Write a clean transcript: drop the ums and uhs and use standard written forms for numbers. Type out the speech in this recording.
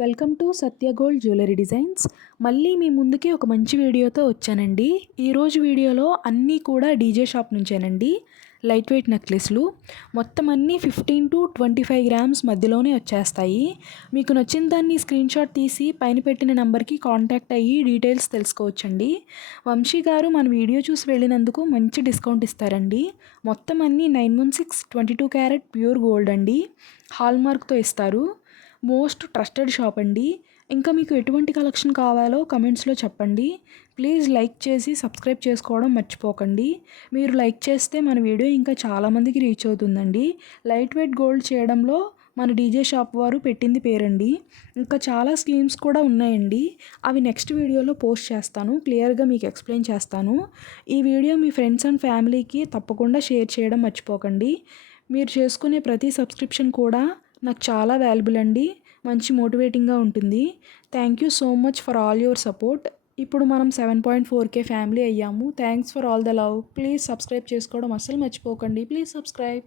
Welcome to Satya gold jewellery designs. మళ్ళీ మీ ముందుకి ఒక మంచి వీడియోతో వచ్చానండి. ఈరోజు వీడియోలో అన్నీ కూడా డీజే షాప్ నుంచేనండి. లైట్ వెయిట్ నెక్లెస్లు మొత్తం అన్నీ 15 to 25 గ్రామ్స్ మధ్యలోనే వచ్చేస్తాయి. మీకు నచ్చిన దాన్ని స్క్రీన్ షాట్ తీసి పైన పెట్టిన నెంబర్కి కాంటాక్ట్ అయ్యి డీటెయిల్స్ తెలుసుకోవచ్చండి. వంశీ గారు మన వీడియో చూసి వెళ్ళినందుకు మంచి డిస్కౌంట్ ఇస్తారండి. మొత్తం అన్నీ 916 22 క్యారెట్ ప్యూర్ గోల్డ్ అండి. హాల్ మార్క్తో ఇస్తారు. మోస్ట్ ట్రస్టెడ్ షాప్ అండి. ఇంకా మీకు ఎటువంటి కలెక్షన్ కావాలో కమెంట్స్లో చెప్పండి. ప్లీజ్ లైక్ చేసి సబ్స్క్రైబ్ చేసుకోవడం మర్చిపోకండి. మీరు లైక్ చేస్తే మన వీడియో ఇంకా చాలామందికి రీచ్ అవుతుందండి. లైట్ వెయిట్ గోల్డ్ చేయడంలో మన డీజే షాప్ వారు పెట్టింది పేరండి. ఇంకా చాలా స్కీమ్స్ కూడా ఉన్నాయండి. అవి నెక్స్ట్ వీడియోలో పోస్ట్ చేస్తాను. క్లియర్గా మీకు ఎక్స్ప్లెయిన్ చేస్తాను. ఈ వీడియో మీ ఫ్రెండ్స్ అండ్ ఫ్యామిలీకి తప్పకుండా షేర్ చేయడం మర్చిపోకండి. మీరు చేసుకునే ప్రతి సబ్స్క్రిప్షన్ కూడా నాకు చాలా వాల్యుబుల్ అండి. మంచి మోటివేటింగ్గా ఉంటుంది. Thank you so much for all your support. ఇప్పుడు మనం 7.4K ఫ్యామిలీ అయ్యాము. Thanks for all the love. Please subscribe చేసుకోవడం అస్సలు మర్చిపోకండి. Please subscribe.